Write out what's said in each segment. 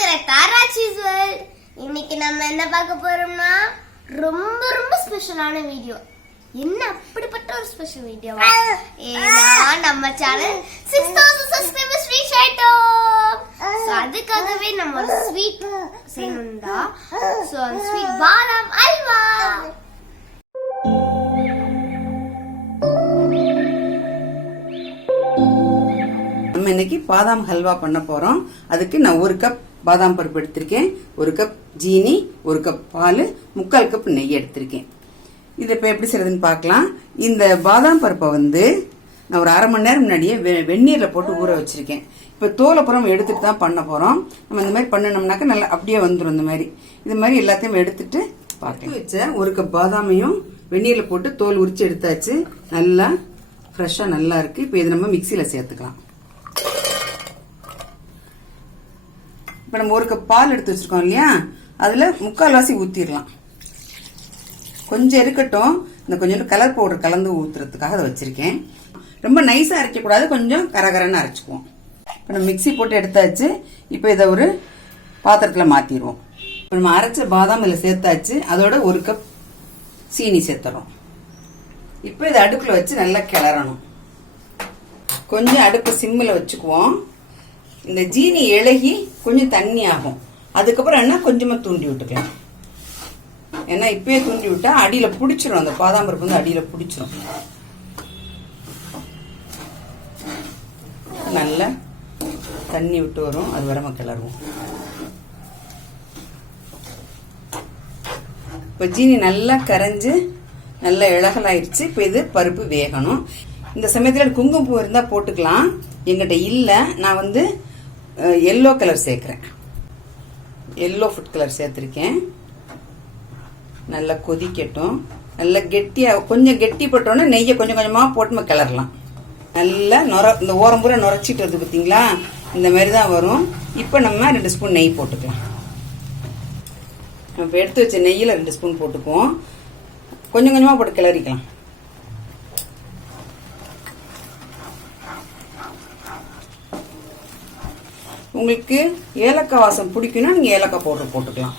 வாங்குற தாராச்சிஸ் வேர்ல்ட். இன்னைக்கு நம்ம என்ன பார்க்க போறோம்னா ரொம்ப ரொம்ப ஸ்பெஷலான வீடியோ. என்ன அப்படிப்பட்ட ஒரு ஸ்பெஷல் வீடியோவா? ஏன்னா நம்ம சேனல் 6000 சப்ஸ்கிரைபர்ஸ் ரீச் ஆயிட்டோம். சோ அதுக்காகவே நம்ம ஒரு ஸ்வீட் செய்யணும்டா. சோ அந்த ஸ்வீட் பாதாம் அல்வா. நம்ம இன்னைக்கு பாதாம் ஹல்வா பண்ண போறோம். அதுக்கு நான் 1 கப் பாதாம் பருப்பு எடுத்திருக்கேன், 1 கப் ஜீனி, 1 கப் பால், 3/4 கப் நெய் எடுத்திருக்கேன். இதை இப்போ எப்படி செய்யறதுன்னு பார்க்கலாம். இந்த பாதாம் பருப்பை நான் ஒரு 1/2 மணி நேரம் முன்னாடியே வெந்நீர்ல போட்டு ஊற வச்சிருக்கேன். இப்போ தோலை புறம் எடுத்துட்டு தான் பண்ண போறோம். நம்ம இந்த மாதிரி பண்ணணும்னாக்க நல்லா அப்படியே வந்துடும். இந்த மாதிரி இது மாதிரி எல்லாத்தையும் எடுத்துட்டு பார்க்க வச்ச 1 கப் பாதாமையும் வெந்நீர்ல போட்டு தோல் உரிச்சு எடுத்தாச்சு. நல்லா ஃப்ரெஷ்ஷா நல்லா இருக்கு. இப்போ இதை நம்ம மிக்சியில சேர்த்துக்கலாம். இப்ப நம்ம 1 கப் பால் எடுத்து வச்சிருக்கோம் இல்லையா, அதுல 3/4 வாசி ஊத்திடலாம். கொஞ்சம் இருக்கட்டும், இந்த கொஞ்சம் கலர் பவுடர் கலந்து ஊத்துறதுக்காக அதை வச்சிருக்கேன். ரொம்ப நைஸா அரைக்க கூடாது, கொஞ்சம் கரகரன்னு அரைச்சுக்குவோம். இப்ப நம்ம மிக்சி போட்டு எடுத்தாச்சு. இப்ப இதை ஒரு பாத்திரத்துல மாத்திடுவோம். நம்ம அரைச்ச பாதாம் இதுல சேர்த்தாச்சு. அதோட 1 கப் சீனி சேர்த்துறோம். இப்ப இதை அடுப்புல வச்சு நல்லா கிளறணும். கொஞ்சம் அடுப்பு சிம்மில் வச்சுக்குவோம். இந்த ஜீனி இழகி கொஞ்சம் தண்ணி ஆகும். அதுக்கப்புறம் என்ன கொஞ்சமா தூண்டி விட்டுக்கலாம். ஏன்னா இப்பயே தூண்டி விட்டா அடியில பிடிச்சிரும். அந்த பாதாம் பருப்பு அடியில பிடிச்சிரும். நல்லா தண்ணி விட்டு வரும், அது வர கிளறுவோம். இப்ப ஜீனி நல்லா கரைஞ்சு நல்லா இழகலாயிருச்சு. இப்ப இது பருப்பு வேகணும். இந்த சமயத்துல குங்குமப்பூ இருந்தா போட்டுக்கலாம். எங்கிட்ட இல்ல, நான் எல்லோ கலர் சேர்க்கிறேன். எல்லோ ஃபுட் கலர் சேர்த்திருக்கேன். நல்லா கொதிக்கட்டும். நல்லா கெட்டியா கொஞ்சம் கெட்டி போட்டோன்னா நெய்யை கொஞ்சம் கொஞ்சமா போட்டு நம்ம கிளறலாம். நல்லா இந்த ஓரம் பூரா நுரைச்சிட்டு வருது பார்த்தீங்களா, இந்த மாதிரி தான் வரும். இப்போ நம்ம 2 ஸ்பூன் நெய் போட்டுக்கலாம். நம்ம எடுத்து வச்ச நெய்யில் 2 ஸ்பூன் போட்டுக்குவோம். கொஞ்சம் கொஞ்சமா போட்டு கிளறிக்கலாம். உங்களுக்கு ஏலக்காய் வாசம் பிடிக்கும்னா நீங்க ஏலக்காய் பவுடர் போட்டுக்கலாம்.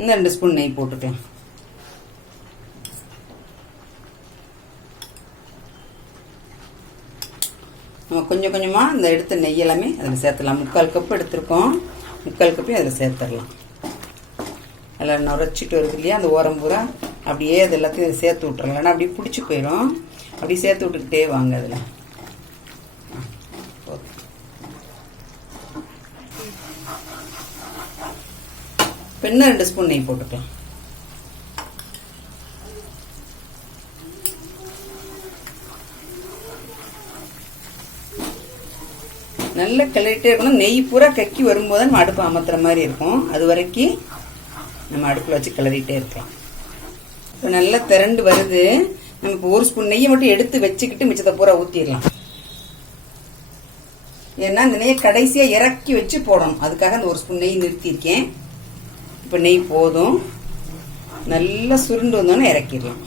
இந்த 2 ஸ்பூன் நெய் போட்டுக்கலாம். நம்ம கொஞ்சம் கொஞ்சமா இந்த எடுத்த நெய் எல்லாமே அதில் சேர்த்துடலாம். 3/4 கப் எடுத்திருக்கோம். 3/4 கப்பையும் அதில் சேர்த்துடலாம். எல்லாம் நுரைச்சிட்டு வருது இல்லையா, அந்த ஓரம் பூரா அப்படியே அது எல்லாத்தையும் சேர்த்து விட்டுறலாம். இல்லைன்னா அப்படியே பிடிச்சி போயிடும். அப்படியே சேர்த்து விட்டுக்கிட்டே வாங்க. அதில் இன்னும் 2 ஸ்பூன் நெய் போட்டுக்கலாம். நல்ல கிளறிட்டே இருக்கணும். நெய் பூரா கக்கி வரும்போது நம்ம அடுப்பு அமர்த்துற மாதிரி இருக்கும். அது வரைக்கும் நம்ம அடுப்புல வச்சு கிளறிட்டே இருக்கலாம். இப்போ நல்லா திரண்டு வருது. நம்ம இப்போ 1 ஸ்பூன் நெய்யை மட்டும் எடுத்து வச்சுக்கிட்டு மிச்சத்தை பூரா ஊத்திடலாம். ஏன்னா இந்த நெய்யை கடைசியா இறக்கி வச்சு போடணும். அதுக்காக அந்த 1 ஸ்பூன் நெய் நிறுத்தியிருக்கேன். இப்ப நெய் போதும். நல்லா சுருண்டு வந்தோன்னு இறக்கிடலாம்.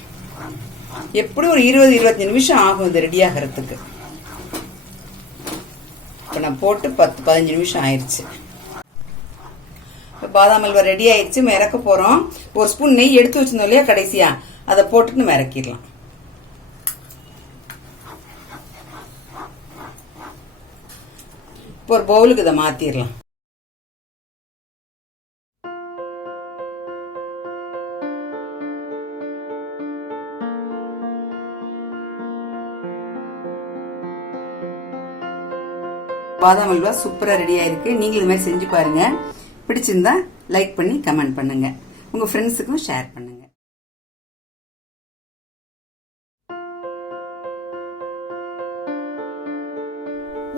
எப்படி ஒரு 20-25 நிமிஷம் ஆகும் இது ரெடி ஆகிறதுக்கு. இப்ப நான் போட்டு 10-15 நிமிஷம் ஆயிடுச்சு. பாதாம் அல்வா ரெடி ஆயிடுச்சு. நம்ம இறக்க போறோம். 1 ஸ்பூன் நெய் எடுத்து வச்சிருந்தோம் இல்லையா கடைசியா, அதை போட்டுட்டு நம்ம இறக்கிடலாம். இப்போ ஒரு பவுலுக்கு இதை மாத்திரலாம். பாதாம் அல்வா சூப்பரா ரெடி ஆயிருக்கு. நீங்க இது மாதிரி செஞ்சு பாருங்க. பிடிச்சிருந்தா லைக் பண்ணி கமெண்ட் பண்ணுங்க. உங்க ஃப்ரெண்ட்ஸுக்கும் ஷேர் பண்ணுங்க.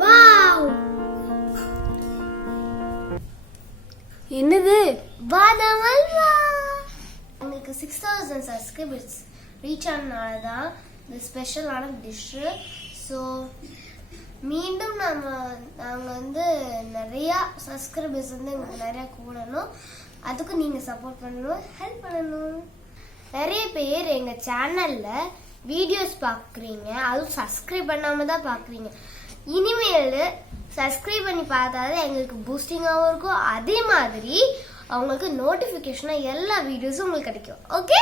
வாவ், என்னது பாதாம் அல்வா. உங்களுக்கு 6000 சப்ஸ்கிரைபர்ஸ் ரீச் ஆனனால தான் இந்த ஸ்பெஷலான டிஷ். ஸோ மீண்டும் நாங்கள் நிறைய சப்ஸ்கிரைபர்ஸ் எங்களுக்கு நிறையா கூடணும். அதுக்கு நீங்கள் சப்போர்ட் பண்ணணும், ஹெல்ப் பண்ணணும். நிறைய பேர் எங்கள் சேனலில் வீடியோஸ் பார்க்குறீங்க, அதுவும் சப்ஸ்கிரைப் பண்ணாமல் தான் பார்க்குறீங்க. இனிமேல் சப்ஸ்கிரைப் பண்ணி பார்த்தாதான் எங்களுக்கு பூஸ்டிங்காகவும் இருக்கும். அதே மாதிரி அவங்களுக்கு நோட்டிஃபிகேஷனாக எல்லா வீடியோஸும் உங்களுக்கு கிடைக்கும். ஓகே.